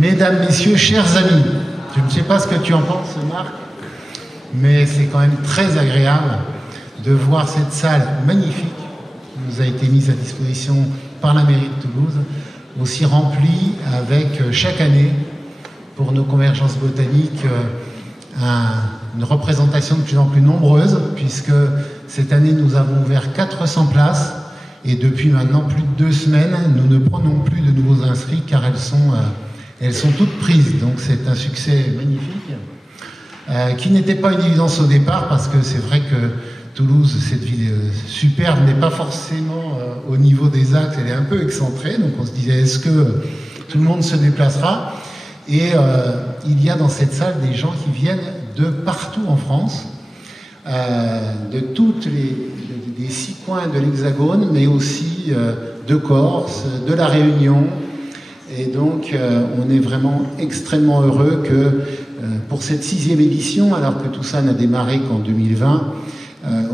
Mesdames, Messieurs, chers amis, je ne sais pas ce que tu en penses, Marc, mais c'est quand même très agréable de voir cette salle magnifique qui nous a été mise à disposition par la mairie de Toulouse, aussi remplie avec chaque année, pour nos convergences botaniques, une représentation de plus en plus nombreuse, puisque cette année nous avons ouvert 400 places, et depuis maintenant plus de 2 semaines, nous ne prenons plus de nouveaux inscrits car elles sont toutes prises. Donc c'est un succès magnifique, qui n'était pas une évidence au départ, parce que c'est vrai que Toulouse, cette ville superbe, n'est pas forcément au niveau des axes, elle est un peu excentrée, donc on se disait est-ce que tout le monde se déplacera? Et il y a dans cette salle des gens qui viennent de partout en France, de toutes les 6 coins de l'Hexagone, mais aussi de Corse, de La Réunion. Et donc on est vraiment extrêmement heureux que pour cette 6e édition, alors que tout ça n'a démarré qu'en 2020,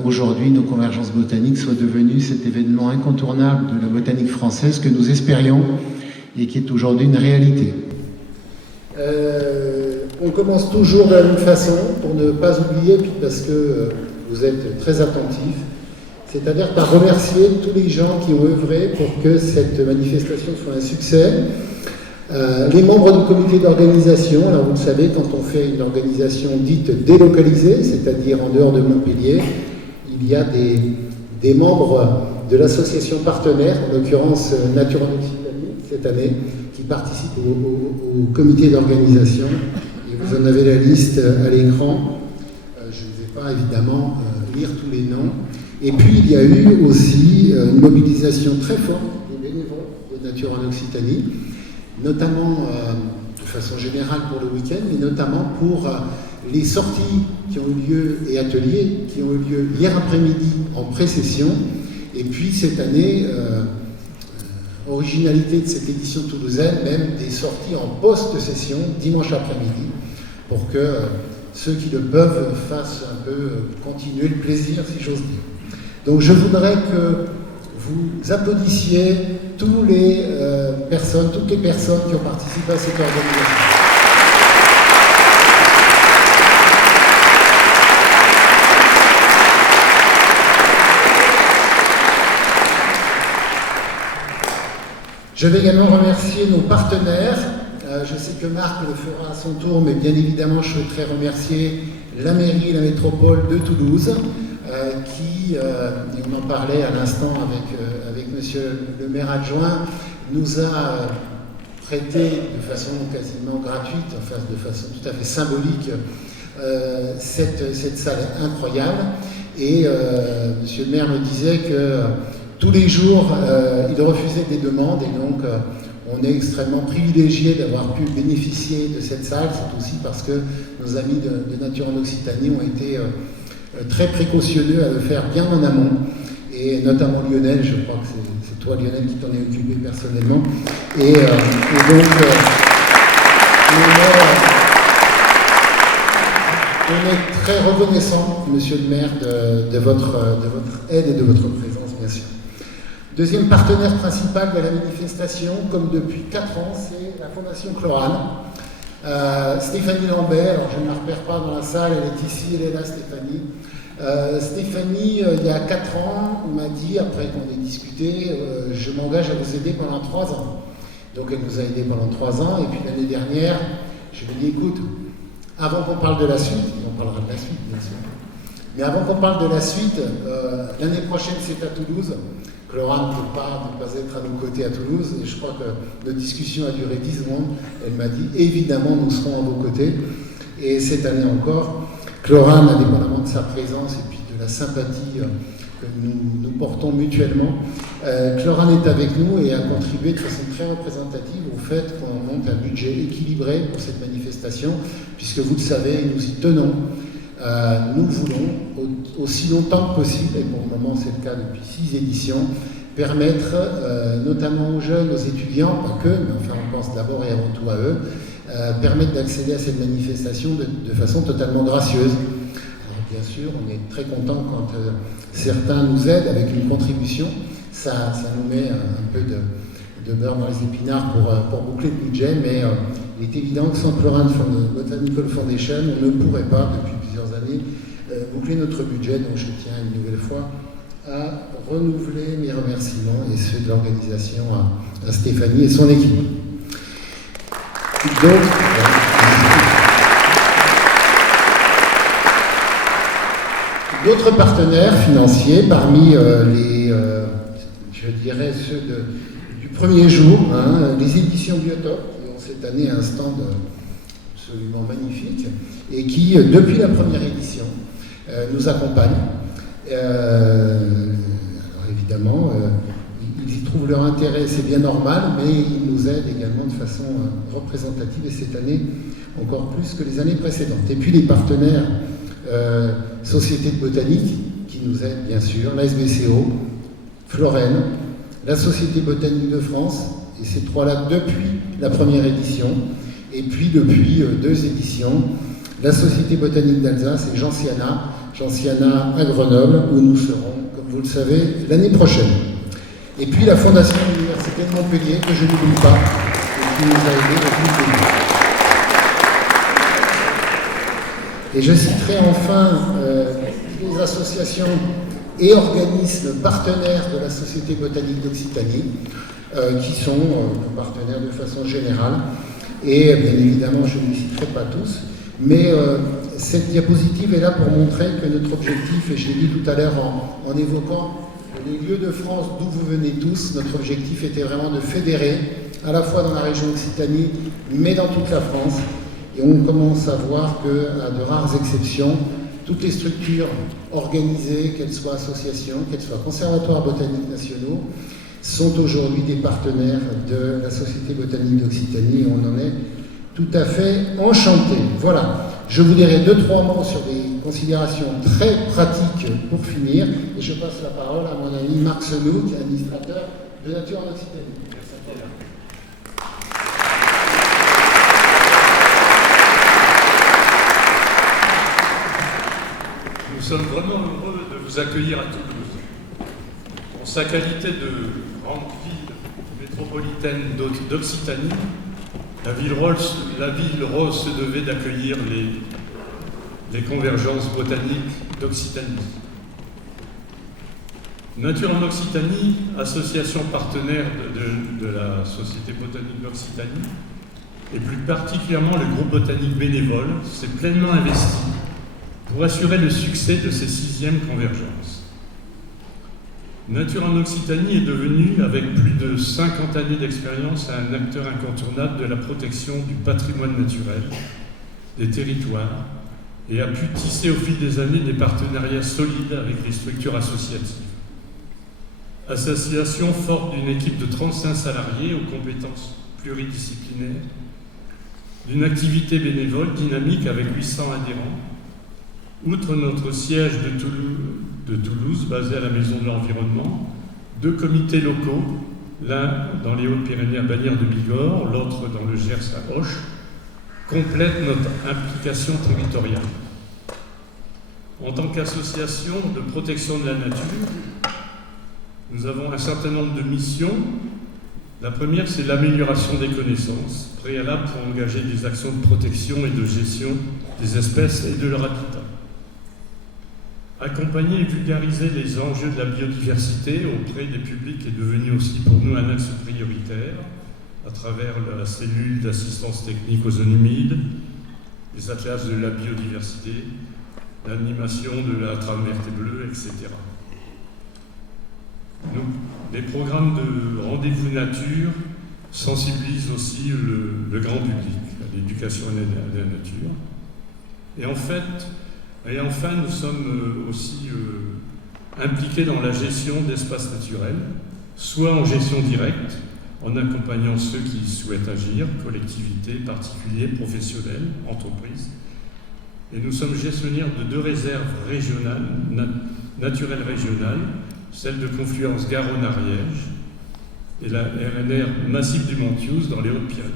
aujourd'hui nos convergences botaniques soient devenues cet événement incontournable de la botanique française que nous espérions et qui est aujourd'hui une réalité. On commence toujours de la même façon, pour ne pas oublier, puis parce que vous êtes très attentifs, c'est-à-dire par remercier tous les gens qui ont œuvré pour que cette manifestation soit un succès. Les membres du comité d'organisation, alors vous le savez, quand on fait une organisation dite délocalisée, c'est-à-dire en dehors de Montpellier, il y a des membres de l'association partenaire, en l'occurrence Nature en Occitanie, cette année, qui participent au comité d'organisation. Et vous en avez la liste à l'écran. Je ne vais pas évidemment lire tous les noms. Et puis il y a eu aussi une mobilisation très forte des bénévoles de Nature en Occitanie, notamment de façon générale pour le week-end, mais notamment pour les sorties qui ont eu lieu et ateliers qui ont eu lieu hier après-midi en pré-session. Et puis cette année, originalité de cette édition toulousaine, même des sorties en post-session, dimanche après-midi, pour que ceux qui le peuvent fassent un peu continuer le plaisir, si j'ose dire. Donc je voudrais que vous applaudissiez toutes les personnes qui ont participé à cette organisation. Je vais également remercier nos partenaires. Je sais que Marc le fera à son tour, mais bien évidemment, je souhaiterais remercier la mairie et la métropole de Toulouse, qui, et on en parlait à l'instant avec monsieur le maire adjoint, nous a prêté de façon quasiment gratuite, enfin de façon tout à fait symbolique, cette salle incroyable. Et monsieur le maire me disait que tous les jours, il refusait des demandes, et donc on est extrêmement privilégié d'avoir pu bénéficier de cette salle. C'est aussi parce que nos amis de Nature en Occitanie ont été très précautionneux à le faire bien en amont, et notamment Lionel, je crois que c'est toi Lionel qui t'en es occupé personnellement, et donc on est très reconnaissant, monsieur le maire, de votre aide et de votre présence, bien sûr. Deuxième partenaire principal de la manifestation, comme depuis 4 ans, c'est la Fondation Chlorane. Stéphanie Lambert, alors je ne la repère pas dans la salle, elle est ici, elle est là, Stéphanie. Stéphanie, il y a 4 ans, m'a dit, après qu'on ait discuté, je m'engage à vous aider pendant 3 ans. Donc elle nous a aidés pendant 3 ans, et puis l'année dernière, je lui ai dit, écoute, avant qu'on parle de la suite, et on parlera de la suite bien sûr, mais avant qu'on parle de la suite, l'année prochaine c'est à Toulouse. Chlorane ne peut pas être à nos côtés à Toulouse, et je crois que notre discussion a duré 10 secondes. Elle m'a dit, évidemment, nous serons à vos côtés. Et cette année encore, Chlorane, indépendamment de sa présence et puis de la sympathie que nous portons mutuellement, Chlorane est avec nous et a contribué de façon très représentative au fait qu'on monte un budget équilibré pour cette manifestation, puisque vous le savez, nous y tenons. Nous voulons, aussi longtemps que possible, et pour le moment c'est le cas depuis 6 éditions, permettre notamment aux jeunes, aux étudiants, pas que, mais enfin on pense d'abord et avant tout à eux, permettre d'accéder à cette manifestation de façon totalement gracieuse. Alors bien sûr, on est très content quand certains nous aident avec une contribution, ça nous met un peu de beurre dans les épinards pour boucler le budget, mais il est évident que sans Chlorine Botanical Foundation, on ne pourrait pas, depuis plusieurs années, boucler notre budget. Donc je tiens une nouvelle fois à renouveler mes remerciements et ceux de l'organisation à Stéphanie et son équipe. D'autres partenaires financiers, parmi je dirais ceux du premier jour, les éditions Biotope, qui ont cette année un stand absolument magnifique, et qui, depuis la première édition, nous accompagnent. Alors évidemment, ils y trouvent leur intérêt, c'est bien normal, mais ils nous aident également de façon représentative, et cette année encore plus que les années précédentes. Et puis les partenaires Société de botanique, qui nous aident bien sûr, la SBCO, Florène, la Société botanique de France, et ces trois-là depuis la première édition, et puis depuis 2 éditions, la Société botanique d'Alsace et Gentiana à Grenoble, où nous serons, comme vous le savez, l'année prochaine. Et puis la Fondation de l'Université de Montpellier, que je n'oublie pas, et qui nous a aidés depuis le début. Et je citerai enfin les associations et organismes partenaires de la Société botanique d'Occitanie, qui sont partenaires de façon générale. Et bien évidemment, je ne les citerai pas tous, mais cette diapositive est là pour montrer que notre objectif, et je l'ai dit tout à l'heure en évoquant les lieux de France d'où vous venez tous, notre objectif était vraiment de fédérer, à la fois dans la région Occitanie, mais dans toute la France. Et on commence à voir qu'à de rares exceptions, toutes les structures organisées, qu'elles soient associations, qu'elles soient conservatoires botaniques nationaux, sont aujourd'hui des partenaires de la Société botanique d'Occitanie, et on en est tout à fait enchanté. Voilà, je vous dirai 2-3 mots sur des considérations très pratiques pour finir, et je passe la parole à mon ami Marc Senouk, administrateur de Nature en Occitanie. Nous sommes vraiment heureux de vous accueillir à Toulouse. En sa qualité de grande ville métropolitaine d'Occitanie, la ville rose se devait d'accueillir les convergences botaniques d'Occitanie. Nature en Occitanie, association partenaire de la Société botanique d'Occitanie, et plus particulièrement le groupe botanique bénévole, s'est pleinement investi pour assurer le succès de ces 6e convergences. Nature en Occitanie est devenue, avec plus de 50 années d'expérience, un acteur incontournable de la protection du patrimoine naturel, des territoires, et a pu tisser au fil des années des partenariats solides avec les structures associatives. Association forte d'une équipe de 35 salariés aux compétences pluridisciplinaires, d'une activité bénévole dynamique avec 800 adhérents. Outre notre siège de Toulouse, basé à la Maison de l'Environnement, 2 comités locaux, l'un dans les Hautes-Pyrénées à Bagnères de Bigorre, l'autre dans le Gers à Auch, complètent notre implication territoriale. En tant qu'association de protection de la nature, nous avons un certain nombre de missions. La première, c'est l'amélioration des connaissances, préalable pour engager des actions de protection et de gestion des espèces et de leur habitat. Accompagner et vulgariser les enjeux de la biodiversité auprès des publics est devenu aussi pour nous un axe prioritaire, à travers la cellule d'assistance technique aux zones humides, les atlas de la biodiversité, l'animation de la trame verte et bleue, etc. Les programmes de rendez-vous nature sensibilisent aussi le grand public à l'éducation à la nature. Et enfin, nous sommes aussi impliqués dans la gestion d'espaces naturels, soit en gestion directe, en accompagnant ceux qui souhaitent agir, collectivités, particuliers, professionnels, entreprises. Et nous sommes gestionnaires de 2 réserves régionales, naturelles régionales, celle de Confluence Garonne-Ariège et la RNR Massif du Montious dans les Hautes-Pyrénées.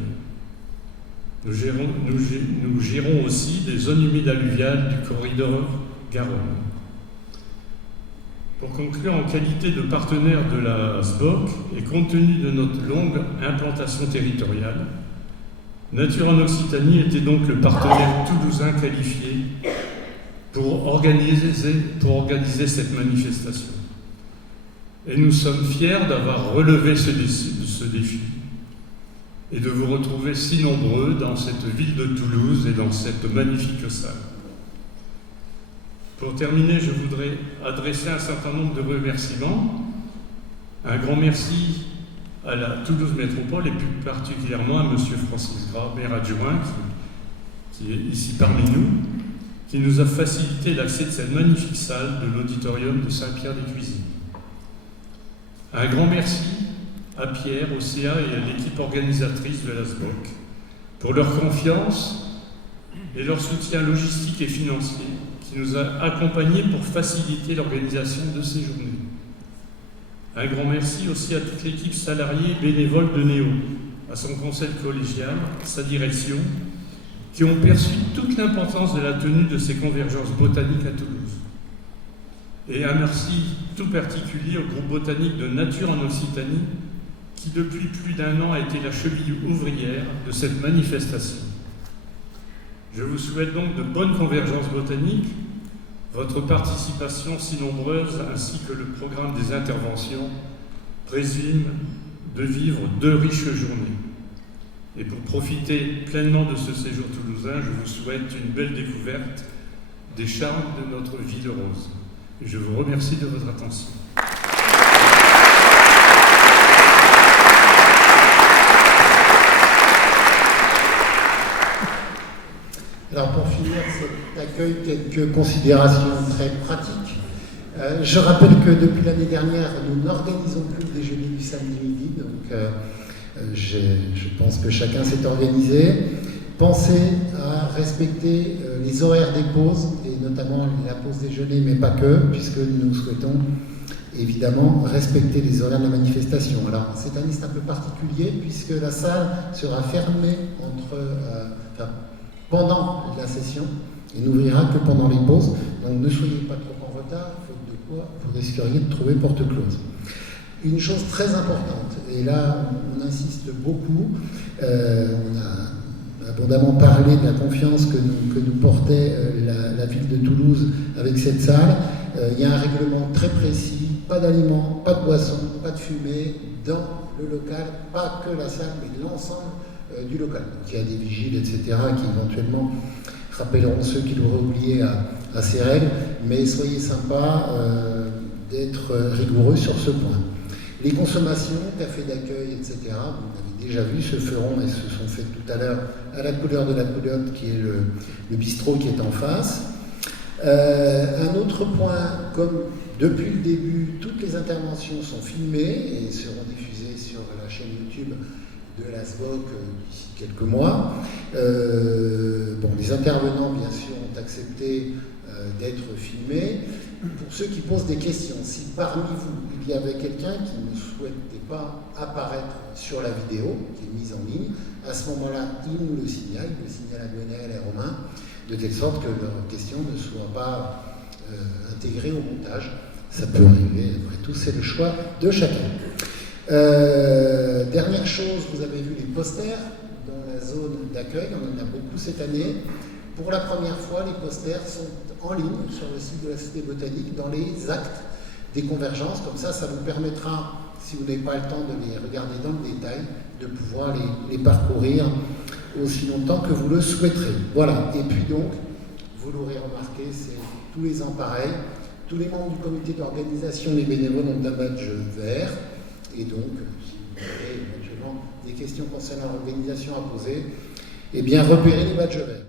Nous gérons aussi des zones humides alluviales du corridor Garonne. Pour conclure, en qualité de partenaire de la SBOC et compte tenu de notre longue implantation territoriale, Nature en Occitanie était donc le partenaire toulousain qualifié pour organiser cette manifestation. Et nous sommes fiers d'avoir relevé ce défi et de vous retrouver si nombreux dans cette ville de Toulouse et dans cette magnifique salle. Pour terminer, je voudrais adresser un certain nombre de remerciements. Un grand merci à la Toulouse Métropole et plus particulièrement à M. Francis Gras, maire adjoint, qui est ici parmi nous, qui nous a facilité l'accès de cette magnifique salle de l'auditorium de Saint-Pierre-des-Cuisines. Un grand merci à Pierre, au CA et à l'équipe organisatrice de la SBOC pour leur confiance et leur soutien logistique et financier qui nous a accompagnés pour faciliter l'organisation de ces journées. Un grand merci aussi à toute l'équipe salariée et bénévole de Néo, à son conseil collégial, sa direction, qui ont perçu toute l'importance de la tenue de ces convergences botaniques à Toulouse. Et un merci tout particulier au groupe botanique de Nature en Occitanie, qui depuis plus d'1 an a été la cheville ouvrière de cette manifestation. Je vous souhaite donc de bonnes convergences botaniques, votre participation si nombreuse ainsi que le programme des interventions présument de vivre 2 riches journées. Et pour profiter pleinement de ce séjour toulousain, je vous souhaite une belle découverte des charmes de notre ville rose. Et je vous remercie de votre attention. Alors pour finir cet accueil, quelques considérations très pratiques. Je rappelle que depuis l'année dernière, nous n'organisons plus le déjeuner du samedi midi, donc je pense que chacun s'est organisé. Pensez à respecter les horaires des pauses, et notamment la pause déjeuner, mais pas que, puisque nous souhaitons évidemment respecter les horaires de la manifestation. Alors cette année c'est un peu particulier, puisque la salle sera fermée pendant la session et n'ouvrira que pendant les pauses. Donc ne soyez pas trop en retard, faute de quoi vous risqueriez de trouver porte close. Une chose très importante, et là on insiste beaucoup, on a abondamment parlé de la confiance que nous portait la ville de Toulouse avec cette salle. Il y a un règlement très précis, pas d'aliments, pas de boissons, pas de fumée dans le local, pas que la salle, mais l'ensemble du local. Donc il y a des vigiles, etc., qui éventuellement rappelleront ceux qui l'auraient oublié à ces règles, mais soyez sympas d'être rigoureux sur ce point. Les consommations, café d'accueil, etc., vous l'avez déjà vu, se feront et se sont faites tout à l'heure à la couleur de la Coulotte, qui est le bistrot qui est en face. Un autre point, comme depuis le début, toutes les interventions sont filmées et seront diffusées sur la chaîne YouTube de la SBOC d'ici quelques mois. Les intervenants, bien sûr, ont accepté d'être filmés. Pour ceux qui posent des questions, si parmi vous, il y avait quelqu'un qui ne souhaitait pas apparaître sur la vidéo, qui est mise en ligne, à ce moment-là, il nous le signale à Gwenaël et Romain, de telle sorte que leurs questions ne soient pas intégrées au montage. Ça peut arriver, après tout, c'est le choix de chacun. Dernière chose, vous avez vu les posters dans la zone d'accueil, on en a beaucoup cette année. Pour la première fois, les posters sont en ligne sur le site de la Cité botanique dans les actes des convergences. Comme ça vous permettra, si vous n'avez pas le temps de les regarder dans le détail, de pouvoir les parcourir aussi longtemps que vous le souhaiterez. Voilà, et puis donc, vous l'aurez remarqué, c'est tous les ans pareil. Tous les membres du comité d'organisation, les bénévoles ont un badge vert. Et donc, si vous avez éventuellement des questions concernant l'organisation à poser, eh bien, repérez les badges verts.